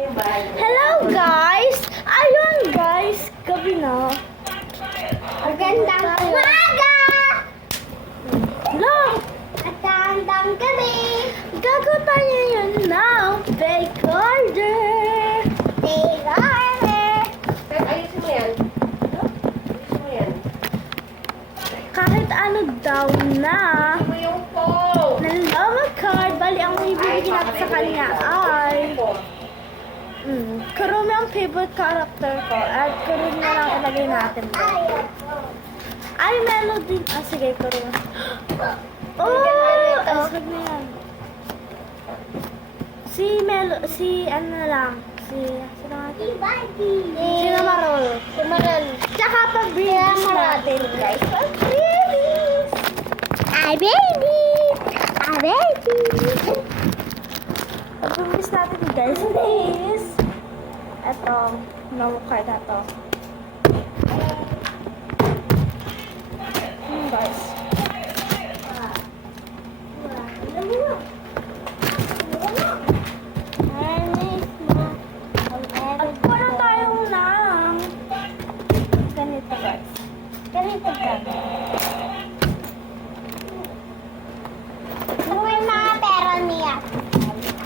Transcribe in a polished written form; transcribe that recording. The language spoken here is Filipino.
Hello guys! Ayun guys, gabi na. Magandang umaga! Hello! Magandang gabi! Gago tayo yun now, bake order! Take order! Ayusin mo yan. Ayusin mo yan. Kahit ano daw na. Ayusin mo yung phone. Nalama card, bali ang ibibigay natin sa kanya ay Kurumi ang favorite character ko at Kurumi na lang ilagay natin. Ay, Melody. Ah, sige, Kurumi. Oh! Aswag na yan. Si ano na lang. Sino natin? Si Marol. Si Maral. Tsaka pa-breeze natin, guys. Pa-breeze! Ay, baby! Ay, baby! Pa-breeze natin, guys, is eto, no card na to. Guys. At para tayong lang ganito, guys. Ganito ka.